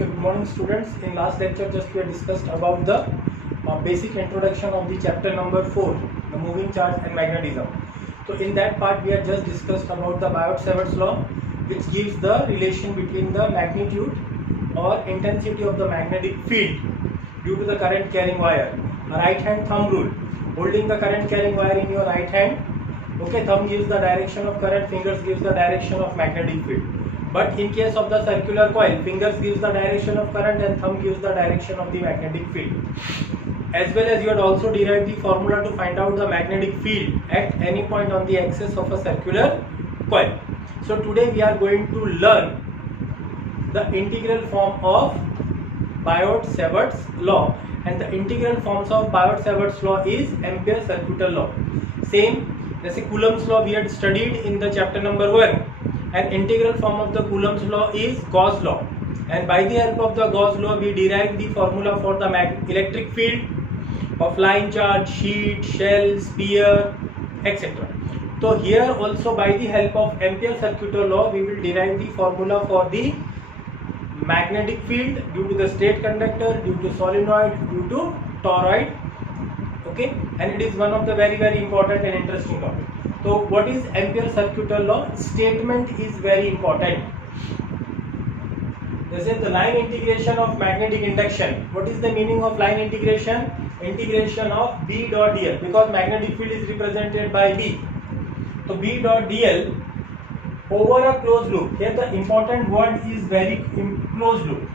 Okay, good morning students. In last lecture just we have discussed about the basic introduction of the chapter number 4, the moving charge and magnetism. So in that part we have just discussed about the Biot-Savart's law, which gives the relation between the magnitude or intensity of the magnetic field due to the current carrying wire. A right hand thumb rule, holding the current carrying wire in your right hand. Okay, thumb gives the direction of current, fingers gives the direction of magnetic field. But in case of the circular coil, fingers gives the direction of current and thumb gives the direction of the magnetic field. As well as you had also derived the formula to find out the magnetic field at any point on the axis of a circular coil. So today we are going to learn the integral form of Biot-Savart's law, and the integral forms of Biot-Savart's law is Ampere-Circuital law. Same, जैसे Coulomb's law we had studied in the chapter number 1. An integral form of the Coulomb's law is Gauss law, and by the help of the Gauss law we derive the formula for the electric field of line charge, sheet, shell, sphere, etc. So here also by the help of Ampere-Circuital law we will derive the formula for the magnetic field due to the straight conductor, due to solenoid, due to toroid. Okay, and it is one of the very important and interesting topic. So what is Ampere-Circuital law? Statement is very important. This is the line integration of magnetic induction. What is the meaning of line integration? Integration of B dot dl, because magnetic field is represented by B. So B dot dl over a closed loop. Here the important word is very closed loop.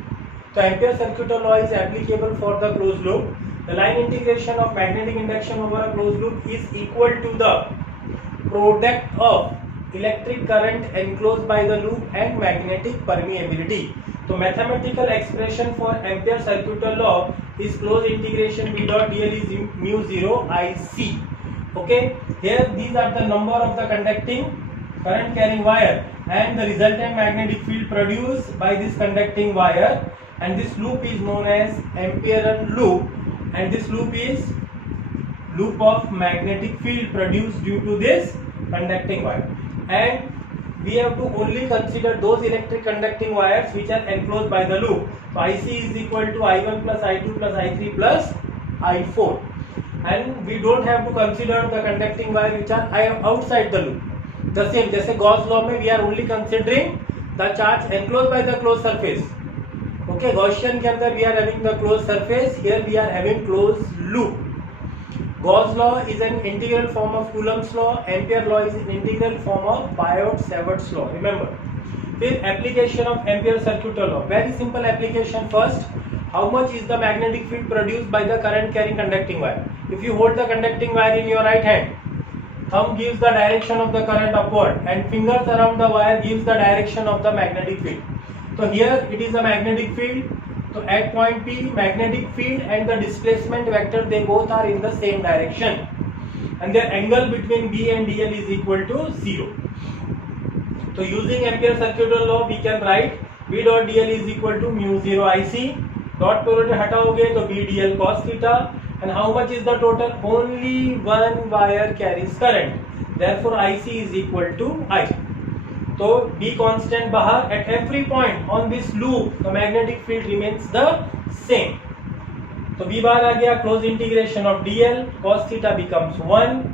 So Ampere-Circuital law is applicable for the closed loop. The line integration of magnetic induction over a closed loop is equal to the product of electric current enclosed by the loop and magnetic permeability. So mathematical expression for Ampere-Circuital law is closed integration B dot dl is mu 0 IC. Okay, here these are the number of the conducting current carrying wire and the resultant magnetic field produced by this conducting wire, and this loop is known as Amperean loop, and this loop is loop of magnetic field produced due to this conducting wire. And we have to only consider those electric conducting wires which are enclosed by the loop. So IC is equal to I1 plus I2 plus I3 plus I4, and we don't have to consider the conducting wire which are outside the loop. The same, जैसे Gauss law में we are only considering the charge enclosed by the closed surface. Okay, Gaussian के अंदर we are having the closed surface, here we are having closed loop. Gauss law is an integral form of Coulomb's law. Ampere law is an integral form of Biot-Savart's law. Remember. Then application of Ampere-Circuital law. Very simple application. First, how much is the magnetic field produced by the current carrying conducting wire? If you hold the conducting wire in your right hand, thumb gives the direction of the current upward, and fingers around the wire gives the direction of the magnetic field. So here it is a magnetic field. So at point P, magnetic field and the displacement vector, they both are in the same direction, and their angle between B and dl is equal to 0. So using Ampere-Circuital law we can write B dot dl is equal to mu 0 IC. Dot product हटाओगे तो B dl cos theta, and how much is the total? Only one wire carries current, therefore IC is equal to I. So B constant bahar, at every point on this loop the magnetic field remains the same. So B bar आ गया, close integration of dl, cos theta becomes 1,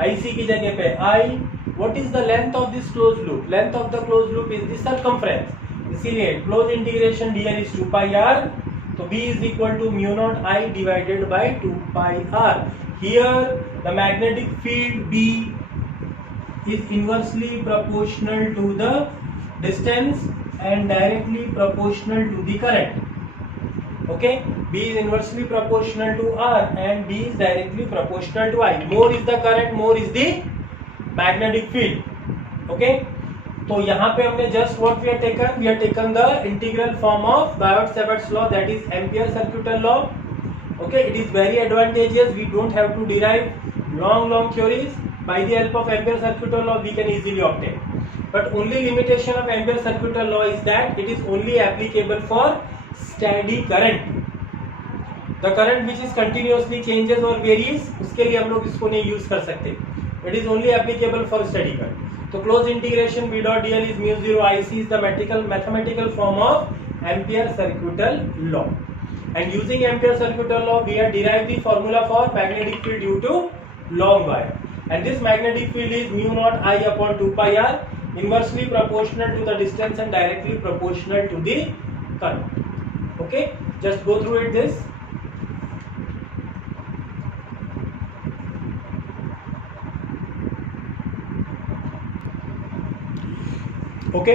IC की जगह पे I. What is the length of this closed loop? Length of the closed loop is the circumference, इसीलिए close integration dl is 2 pi r. So B is equal to mu naught I divided by 2 pi r. Here the magnetic field B is inversely proportional to the distance and directly proportional to the current. Okay, B is inversely proportional to R and B is directly proportional to I. More is the current, more is the magnetic field. Okay, तो यहाँ पे हमने just what we have taken? We have taken the integral form of Biot-Savart's law, that is Ampere-Circuital law. Okay, it is very advantageous. We don't have to derive long theories. By the help of Ampere-Circuital law we can easily obtain. But only limitation of Ampere-Circuital law is that it is only applicable for steady current. The current which is continuously changes or varies, उसके लिए हम लोग इसको नहीं use कर सकते. It is only applicable for steady current. So close integration B dot dl is mu 0 IC is the mathematical form of Ampere circuital law. And using Ampere circuital law, we have derived the formula for magnetic field due to long wire. And this magnetic field is mu naught I upon 2 pi r, inversely proportional to the distance and directly proportional to the current. Okay, just go through it this. Okay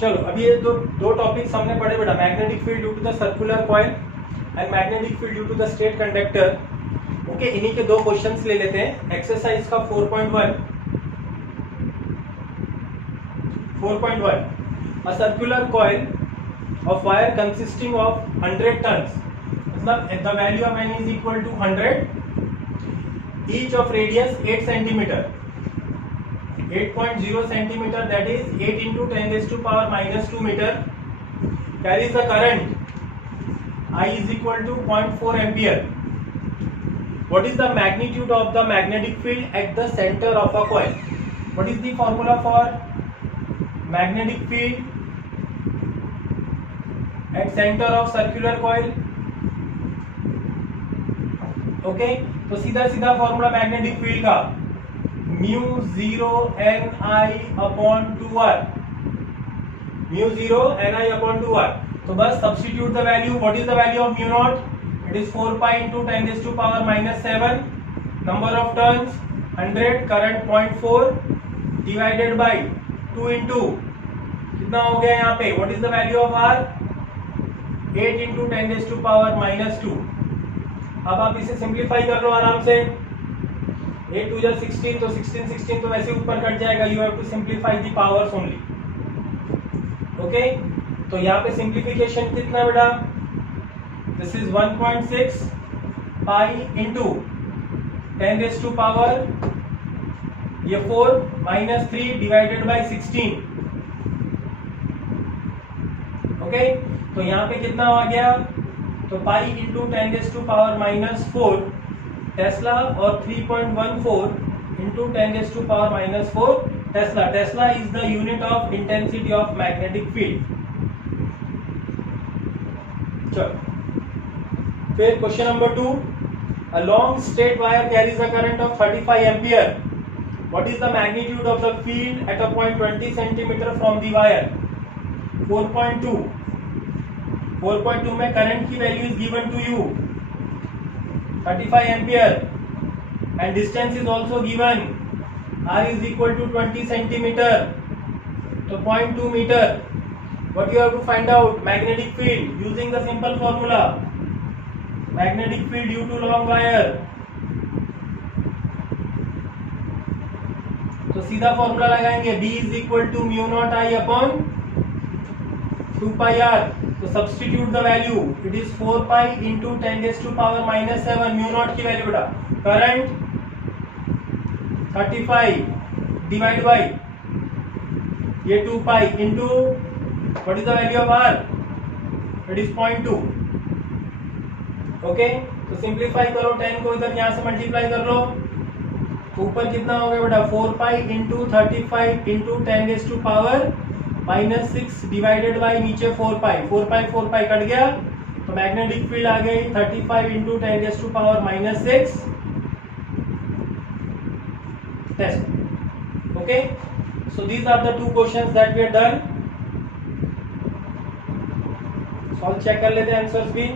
चलो अभी ये दो topics हमने पढ़े बेटा, magnetic field due to the circular coil and magnetic field due to the straight conductor. Okay, इन्हीं के दो क्वेश्चंस ले लेते हैं. एक्सरसाइज का 4.1 a circular coil of wire consisting of 100 turns, मतलब the value of n is equal to 100, each of radius 8 centimetre, 8.0 centimeter, that is 8 into 10 raised to power minus 2 meter, carries the current I is equal to 0.4 ampere. What is the magnitude of the magnetic field at the center of a coil? What is the formula for magnetic field at center of circular coil? Okay, तो सीधा सीधा formula magnetic field का mu 0 n I upon 2r, mu 0 n I upon 2r. तो बस substitute the value. What is the value of mu naught? It is 4 pi into 10 raised to power minus 7, number of turns 100, current 0.4 divided by 2 into कितना हो गया यहाँ पे? What is the value of r? 8 into 10 raised to power minus 2. अब आप इसे simplify कर लो आराम से. 8 2 16, तो 16 तो वैसे ऊपर कट जाएगा. You have to simplify the powers only. Okay, तो यहाँ पे सिंप्लीफिकेशन कितना बेटा? This is 1.6 pi into 10 raise to power ये 4 माइनस 3 डिवाइडेड बाय 16. ओके, तो यहाँ पे कितना आ गया? तो pi into 10 raise to power minus 4 tesla और 3.14 into 10 raised to power minus 4 tesla. Tesla is the unit of intensity of magnetic field. चलो फिर question number 2. A long straight wire carries a current of 35 ampere. What is the magnitude of the field at a point 20 centimeter from the wire? 4.2 में current की value is given to you 35 ampere and distance is also given. R is equal to 20 centimeter, so 0.2 meter. What you have to find out? Magnetic field using the simple formula. Magnetic field due to long wire. तो सीधा formula लगाएंगे. B is equal to mu naught I upon 2 pi r. तो substitute the value. It is 4 pi into 10 raised to power minus 7. Mu naught की value बेटा, current 35 divide by ये 2 pi into what is the value of r? It is 0.2. Okay, तो simplify करो. 10 को इधर यहां से मल्टीप्लाई कर लो. ऊपर कितना हो गया बेटा? 4 pi into 35 into 10 raised to power minus 6 divided by नीचे 4 पाई कट गया. तो मैग्नेटिक फील्ड आ गई 35 into 10 raise to power minus 6 test. Okay, so these are the 2 questions that we have done. Solve check कर लेते हैं answers भी.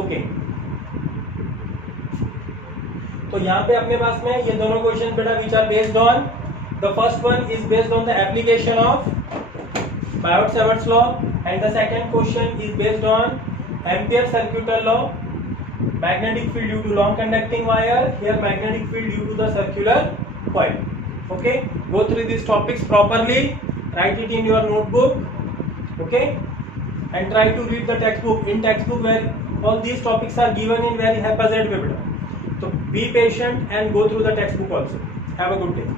Okay, तो यहाँ पे अपने पास में ये दोनों क्वेश्चन बेटा which are based on, the first one is based on the application of Biot-Savart's law and the second question is based on Ampere circuital law. Magnetic field due to long conducting wire, here magnetic field due to the circular coil. Okay, go through these topics properly, write it in your notebook. Okay, and try to read the textbook. In textbook where all these topics are given in very haphazard way. So be patient and go through the textbook also. Have a good day.